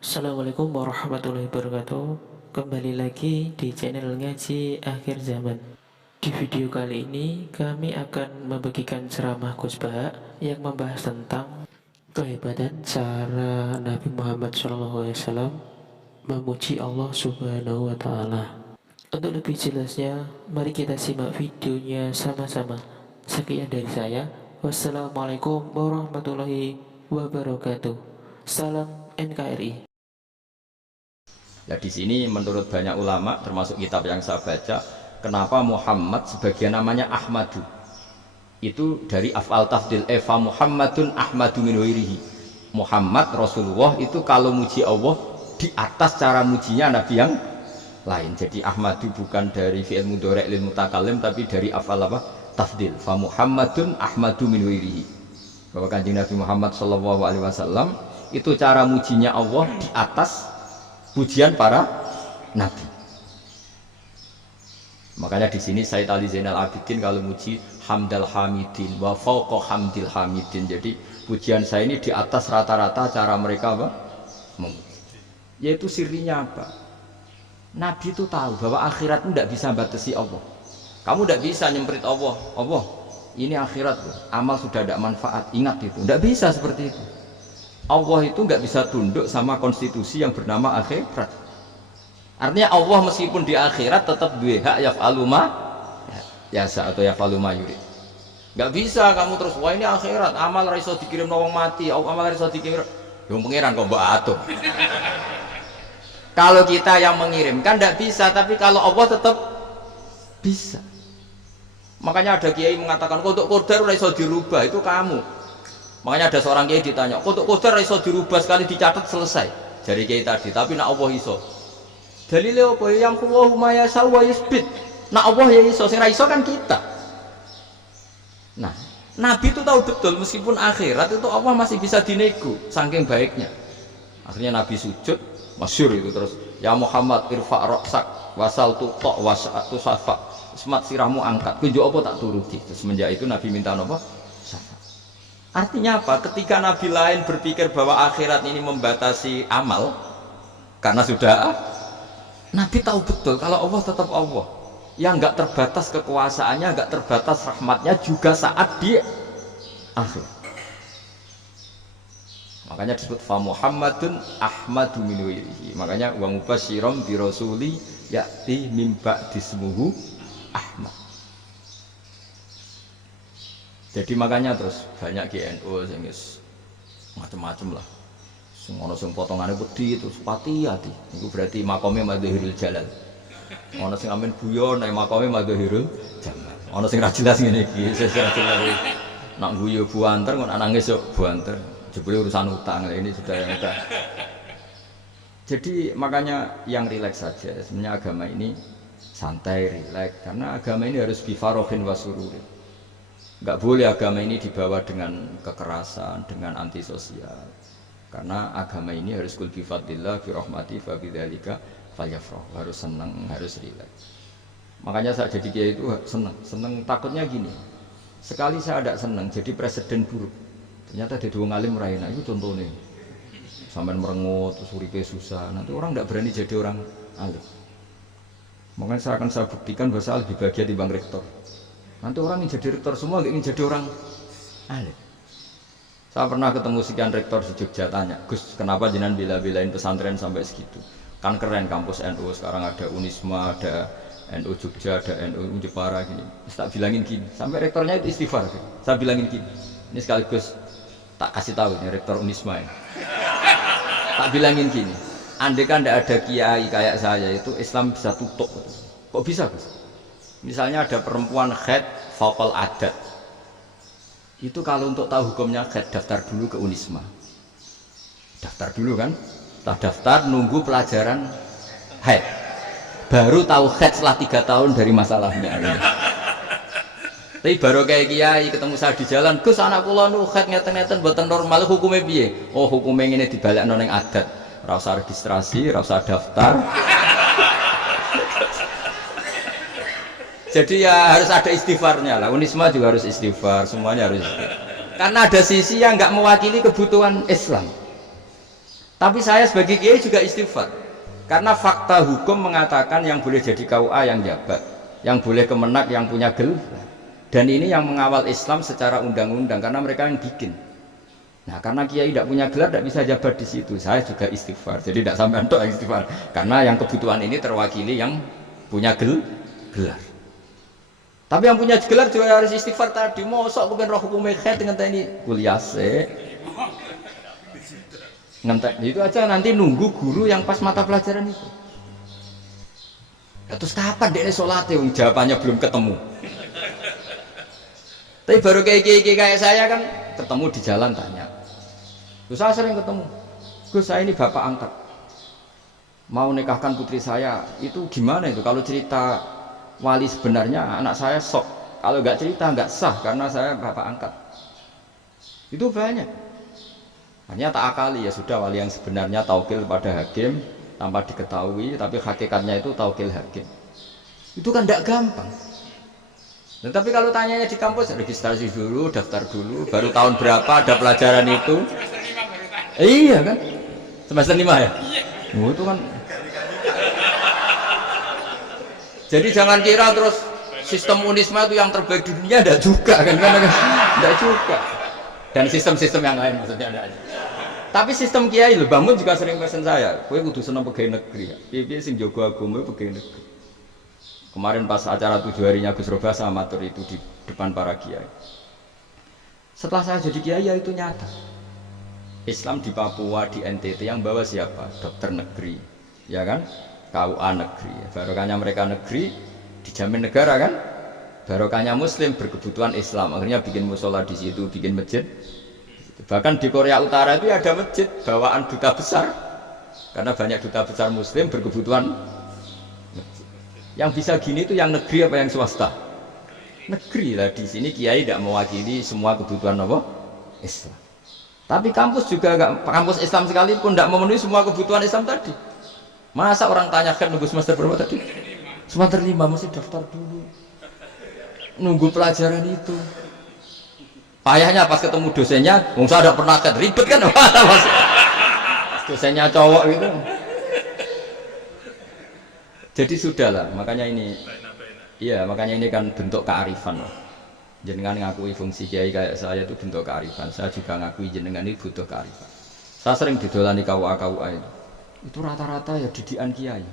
Assalamualaikum warahmatullahi wabarakatuh. Kembali lagi di channel Ngaji Akhir Zaman. Di video kali ini kami akan membagikan ceramah Gus Baha yang membahas tentang kehebatan cara Nabi Muhammad SAW memuji Allah Subhanahu wa Ta'ala. Untuk lebih jelasnya, mari kita simak videonya sama-sama. Sekian dari saya. Wassalamualaikum warahmatullahi wabarakatuh. Salam NKRI. Ya di sini menurut banyak ulama termasuk kitab yang saya baca, kenapa Muhammad sebagian namanya Ahmadu? Itu dari af'al tafdil, fa Muhammadun Ahmadu min ghairihi. Muhammad Rasulullah itu kalau muji Allah di atas cara mujinya nabi yang lain. Jadi Ahmadu bukan dari fi'il mudhari' lil mutakallim tapi dari af'al apa? Tafdil. Fa Muhammadun Ahmadu min ghairihi. Bahwa Kanjeng Nabi Muhammad sallallahu alaihi wasallam itu cara mujinya Allah di atas pujian para nabi. Makanya di sini Sayyid Ali Zainal Abidin kalau muji hamdal hamidin wa fawqa hamdil hamidin. Jadi pujian saya ini di atas rata-rata cara mereka apa? Memuji. Yaitu sirinya apa? Nabi itu tahu bahwa akhirat itu tidak bisa batasi Allah. Kamu tidak bisa nyemprit Allah. Allah, ini akhirat, amal sudah tidak manfaat. Ingat itu. Tidak bisa seperti itu. Allah itu nggak bisa tunduk sama konstitusi yang bernama akhirat. Artinya Allah meskipun di akhirat tetap duwe hak yaf'alu ma yasa atau yaf'alu ma yurid. Nggak bisa kamu terus wah ini akhirat, amal ra iso dikirim wong mati, amal ra iso dikirim. Wong pangeran kok mbok atur. Kalau kita yang mengirimkan nggak bisa, tapi kalau Allah tetap bisa. Makanya ada kiai mengatakan untuk qadar ora iso dirubah, itu kamu. Makanya ada seorang kiai ditanya, untuk qadar iso dirubah sekali dicatat selesai. Jadi kiai tadi, tapi nak Allah iso. Dalile apa? Yang Allahu ma yasha wa yusbit. Nak Allah ya iso, sing ra iso kan kita. Nah, Nabi itu tahu betul meskipun akhirat itu Allah masih bisa dinego saking baiknya. Akhirnya Nabi sujud, masyhur itu terus, ya Muhammad irfa' ra'sak wasal tuqa wasa'atu safa. Semat sirahmu angkat, kunjuk apa tak turuti. Terus semenjak itu Nabi minta apa? Artinya apa? Ketika Nabi lain berpikir bahwa akhirat ini membatasi amal, karena sudah Nabi tahu betul kalau Allah tetap Allah, yang nggak terbatas kekuasaannya, nggak terbatas rahmatnya juga saat di akhir. Makanya disebut fa Muhammadun Ahmadu min ghairihi. Makanya wa mubasyiran bi rasuli ya'ti mim ba'dismuhu Ahmad. Jadi makanya terus banyak GNU sing macam-macam lah. Sing ono sing potongane wedi terus hati. Itu berarti makome Madhahirul Jalal. Ono sing amen guyon nek makome Madhahirul Jalal. Ono sing ra jelas ngene iki, sing ra jelas. Nak guyu buanter kok nangis yo buanter. Jebule urusan utang ini sudah yang udah. Jadi makanya yang rileks saja. Sebenarnya agama ini santai, rileks karena agama ini harus bifarohin wasururin. Nggak boleh agama ini dibawa dengan kekerasan, dengan antisosial. Karena agama ini harus kul bi fadlillah bi rahmati fa bidzalika falyafrah. Harus senang, harus rileks. Makanya saya jadi kiai itu senang takutnya gini. Sekali saya tidak senang jadi presiden buruk. Ternyata ada dua ngalim raina itu contohnya. Sampai merengut, terus uripe susah. Nanti orang tidak berani jadi orang alim. Makanya saya buktikan bahwa saya lebih bahagia di Bang Rektor. Nanti orang ingin jadi rektor semua, ingin jadi orang alim. Saya pernah ketemu sekian rektor di Jogja, tanya, Gus, kenapa jenengan bela-belain pesantren sampai segitu? Kan keren kampus NU, sekarang ada Unisma, ada NU Jogja, ada NU Jepara gini. Tak bilangin gini, sampai rektornya itu istighfar. Saya bilangin gini, ini sekaligus tak kasih tahu ini rektor Unisma ini. Tak bilangin gini, andai kan tidak ada kiai kayak saya itu Islam bisa tutup. Kok bisa, Gus? Misalnya ada perempuan haid faqal adat. Itu kalau untuk tahu hukumnya haid daftar dulu ke Unisma. Daftar dulu kan? Setelah daftar nunggu pelajaran haid. Baru tahu haid setelah 3 tahun dari masalahnya. Tapi baru kayak kiai ketemu saya di jalan, Gus anak kula nu haid ngeten-ngeten mboten normal hukumnya piye? Oh hukumnya ngene dibalekno ning adat. Ora usah registrasi, ora usah daftar. Jadi ya harus ada istighfarnya lah. Unisma juga harus istighfar, semuanya harus istighfar. Karena ada sisi yang nggak mewakili kebutuhan Islam. Tapi saya sebagai kiai juga istighfar. Karena fakta hukum mengatakan yang boleh jadi KUA yang jabat, yang boleh kemenak yang punya gelar. Dan ini yang mengawal Islam secara undang-undang karena mereka yang bikin. Nah, karena kiai tidak punya gelar tidak bisa jabat di situ. Saya juga istighfar. Jadi tidak sampai untuk istighfar. Karena yang kebutuhan ini terwakili yang punya gelar. Tapi yang punya gelar juga harus istighfar tadi. Mosok kepen roh hukum khet dengan ini kuliah sih. Ngentek itu aja nanti nunggu guru yang pas mata pelajaran itu. Ya, terus kapan dia sholat ya? Jawabannya belum ketemu. Tapi baru kayak saya kan ketemu di jalan tanya. Terus saya sering ketemu. Gus, saya ini bapak angkat. Mau nikahkan putri saya. Itu gimana itu? Kalau cerita wali sebenarnya anak saya sok. Kalau nggak cerita nggak sah karena saya bapak angkat. Itu banyak. Hanya tak akali ya sudah wali yang sebenarnya taukil pada hakim tanpa diketahui, tapi hakikatnya itu taukil hakim. Itu kan tidak gampang. Nah, tapi kalau tanyanya di kampus registrasi dulu, daftar dulu, baru tahun berapa ada pelajaran itu? Iya kan? Semester 5 ya? Oh, itu kan. Jadi jangan kira terus sistem Unisma itu yang terbaik di dunia, tidak juga kan? Tidak juga. Dan sistem-sistem yang lain maksudnya ada aja. Tapi sistem kiai lho, bangun juga sering pesen saya, kowe kudu seneng pegawai negeri ya. Piye sing jaga agama pegawai negeri. Kemarin pas acara 7 harinya Gus Roba sama matur itu di depan para kiai. Setelah saya jadi kiai ya itu nyata. Islam di Papua, di NTT yang bawa siapa? Dokter negeri, ya kan? KUA negeri. Barokahnya mereka negeri dijamin negara kan? Barokahnya Muslim berkebutuhan Islam. Akhirnya bikin musola di situ, bikin masjid. Bahkan di Korea Utara itu ada masjid bawaan duta besar. Karena banyak duta besar Muslim berkebutuhan masjid. Yang bisa gini itu yang negeri apa yang swasta? Negeri lah. Di sini kiai tidak mewakili semua kebutuhan apa? Islam. Tapi kampus juga enggak, kampus Islam sekalipun tidak memenuhi semua kebutuhan Islam tadi. Masa orang tanyakan nunggu semester berapa tadi? Semester 5 mesti daftar dulu. Nunggu pelajaran itu. Payahnya pas ketemu dosennya, wong saya ada pernah ribet kan, mas. Dosennya cowok gitu. Jadi sudahlah, makanya ini, iya makanya ini kan bentuk kearifan loh. Jenengan ngakui fungsi kiai kayak saya itu bentuk kearifan. Saya juga ngakui jenengan ini butuh kearifan. Saya sering didolani KUA itu rata-rata ya didikan kiai.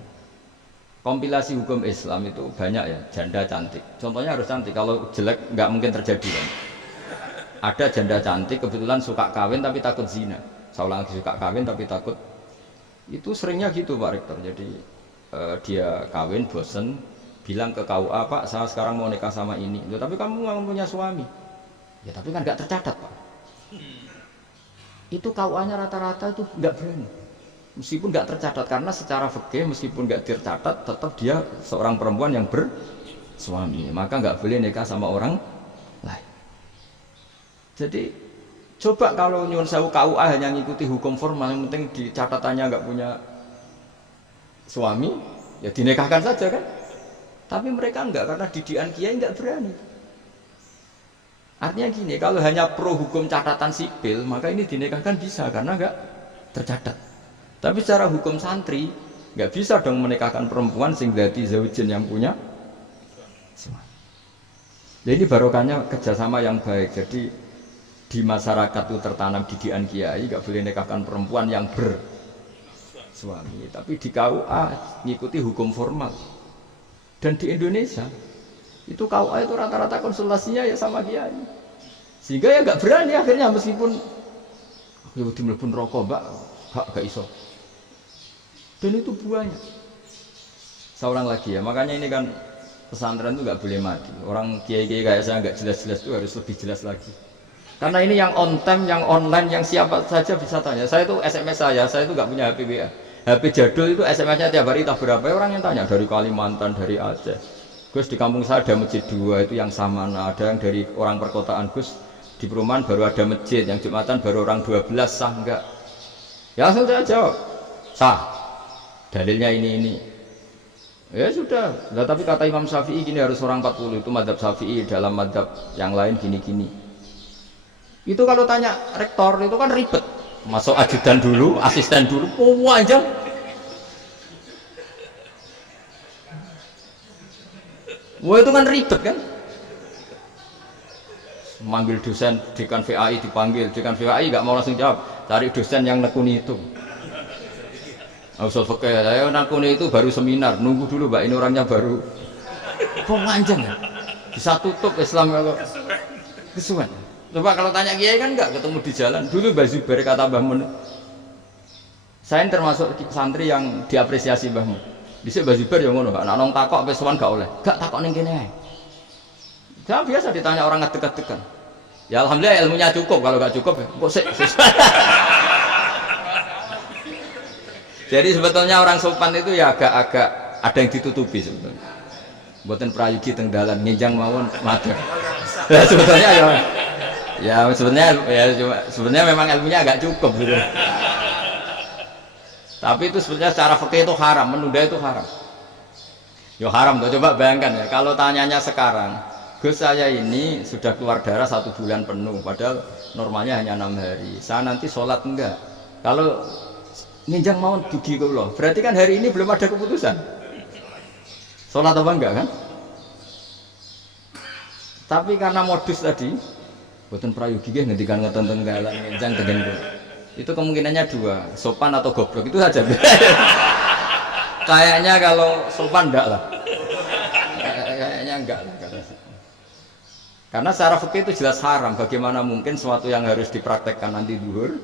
Kompilasi hukum Islam itu banyak ya, janda cantik. Contohnya harus cantik, kalau jelek nggak mungkin terjadi kan. Ada janda cantik kebetulan suka kawin tapi takut zina. Saya lagi suka kawin tapi takut. Itu seringnya gitu Pak Rektor. Jadi dia kawin bosen, bilang ke KUA, Pak saya sekarang mau nikah sama ini. Ya, tapi kamu mau punya suami. Ya tapi kan nggak tercatat Pak. Itu KUA-nya rata-rata itu nggak berani. Meskipun nggak tercatat karena secara fikih meskipun nggak tercatat tetap dia seorang perempuan yang bersuami. Maka nggak boleh nikah sama orang lain. Jadi coba kalau nyuwun sewu KUA hanya ngikuti hukum formal, yang penting di catatannya nggak punya suami, ya dinikahkan saja kan. Tapi mereka enggak, karena didikan kiai nggak berani. Artinya gini, kalau hanya pro hukum catatan sipil, maka ini dinikahkan bisa karena nggak tercatat. Tapi secara hukum santri nggak bisa dong menikahkan perempuan sing dadi zaujin yang punya suami. Jadi ini barokahnya kerjasama yang baik. Jadi di masyarakat itu tertanam didikan kiai, nggak boleh nikahkan perempuan yang bersuami. Tapi di KUA ngikuti hukum formal. Dan di Indonesia itu KUA itu rata-rata konsultasinya ya sama kiai. Sehingga ya nggak berani akhirnya meskipun dimlepun rokok mbak, gak iso. Dan itu buahnya. Saya ulang lagi ya, makanya ini kan pesantren itu nggak boleh mati. Orang kiai-kiai kayak saya nggak jelas-jelas itu harus lebih jelas lagi. Karena ini yang on time, yang online, yang siapa saja bisa tanya. Saya itu SMS saya itu nggak punya HP WA. HP jadul itu SMS-nya tiap hari tak berapa orang yang tanya dari Kalimantan, dari Aceh. Gus di kampung saya ada masjid 2 itu yang sama, ada yang dari orang perkotaan Gus di perumahan baru ada masjid, yang Jumatan baru orang 12 sah enggak? Ya langsung saya jawab sah. Dalilnya ini. Ya sudah. Nah, tapi kata Imam Syafi'i gini harus orang 40 itu madzhab Syafi'i, dalam madzhab yang lain gini-gini. Itu kalau tanya rektor itu kan ribet. masuk ajudan dulu, asisten dulu, panjang. Wah itu kan ribet kan? Manggil dosen dekan VAI dipanggil, dekan VAI nggak mau langsung jawab, cari dosen yang nekuni itu. Usul fikih, saya nekuni itu baru seminar, nunggu dulu mbak ini orangnya baru. Panjang ya? Bisa tutup Islam kalau kesuwen. Coba kalau tanya kiai kan nggak ketemu di jalan. Dulu Mbah Zubair kata Mbah Mun, saya termasuk santri yang diapresiasi Mbah Mun. Bisa Mbah Zubair yang ngono, nak nong takok pesuan gak oleh, gak takok ning kene ae. Saya biasa ditanya orang ngadeg-adegan. Ya alhamdulillah ilmunya cukup, kalau gak cukup kok sik. Jadi sebetulnya orang sopan itu ya agak-agak ada yang ditutupi sebetulnya. Buatan prayogi teng dalan nginjang mawon matur. Ya sebetulnya sebenarnya memang ilmunya agak cukup gitu. Tapi itu sebenarnya secara fikih itu haram, menunda itu haram. Yo haram tuh, coba bayangkan ya, kalau tanyanya sekarang, Gus saya ini sudah keluar darah 1 bulan penuh, padahal normalnya hanya 6 hari. Saya nanti sholat enggak? Kalau nginjang mawon dugi kula, berarti kan hari ini belum ada keputusan. Sholat apa enggak kan? Tapi karena modus tadi, buatan prayogi ngendikan ngeten tenggalan nginjang tegen kula. Itu kemungkinannya 2, sopan atau goblok, itu saja. Kayaknya kalau sopan enggak lah. Kayaknya enggak lah. Karena secara fikih itu jelas haram. Bagaimana mungkin sesuatu yang harus dipraktekkan nanti duhur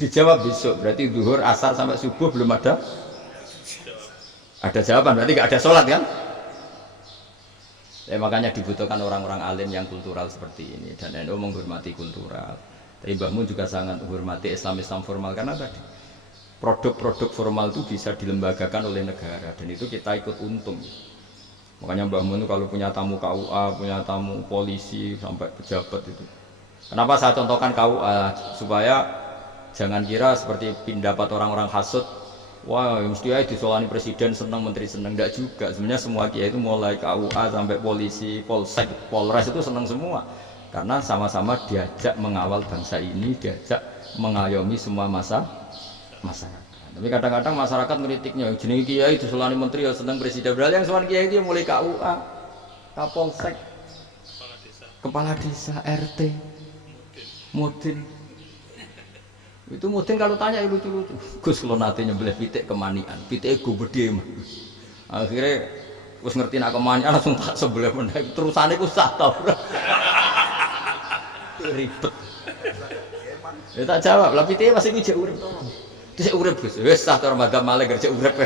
dijawab besok, berarti duhur, asar sampai subuh belum ada jawaban, berarti nggak ada sholat kan? Ya, makanya dibutuhkan orang-orang alim yang kultural seperti ini, dan NU menghormati kultural. Tapi Mbah Mun juga sangat menghormati Islam formal, karena tadi produk-produk formal itu bisa dilembagakan oleh negara, dan itu kita ikut untung. Makanya Mbah Mun itu kalau punya tamu KUA, punya tamu polisi sampai pejabat itu. Kenapa saya contohkan KUA? Supaya jangan kira seperti pendapat orang-orang hasud, wah mesti aja disolani presiden senang, menteri senang. Enggak juga, sebenarnya semua kiai itu mulai KUA sampai polisi, polsek, polres itu senang semua, karena sama-sama diajak mengawal bangsa ini, diajak mengayomi semua masyarakat. Tapi kadang-kadang masyarakat ngeritiknya, jenenge kiai disolani menteri ya senang presiden, berarti yang soal kiai itu mulai KUA, kapolsek, kepala desa, RT, mudin. Itu mudin kalau tanya lucu-lucu. Gus kalau nanti nyembelih pitik kemanian, pitik gue gede mah. Akhirnya gus ngerti nak kemanian langsung tak sebelah menaik. Terusannya gus tak tahu. Ribet. Ya tak jawab. Lah pitik masih gue jauh urip toh. Terus urip Gus. Wes sah cara madzhab Malik kerja urip.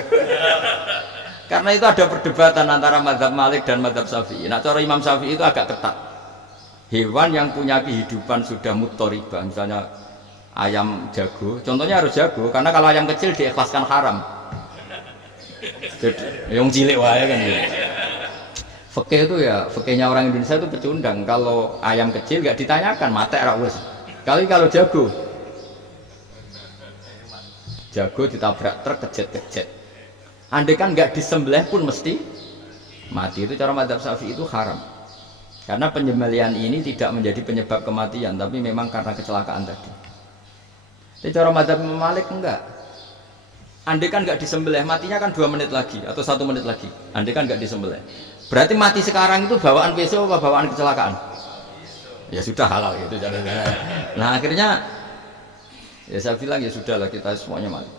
Karena itu ada perdebatan antara madzhab Malik dan madzhab Syafi'i. Nah cara Imam Syafi'i itu agak ketat. Hewan yang punya kehidupan sudah mutharibah, misalnya ayam jago, contohnya harus jago, karena kalau ayam kecil diikhlaskan haram. Jadi yang cilik wae kan gitu. Fikih itu ya, fikihnya orang Indonesia itu pecundang. Kalau ayam kecil nggak ditanyakan, mate ra wis. Kalau jago ditabrak truk kejet-kejet. Andai kan nggak disembelih pun mesti mati. Itu cara madzhab Syafi'i itu haram. Karena penyembelihan ini tidak menjadi penyebab kematian, tapi memang karena kecelakaan tadi. Tapi cara madzhab Malik enggak. Andai kan nggak disembelih, matinya kan 2 menit lagi atau 1 menit lagi. Andai kan nggak disembelih, berarti mati sekarang itu bawaan besok apa bawaan kecelakaan? Ya sudah halal gitu. Nah akhirnya ya saya bilang ya sudahlah kita semuanya mati.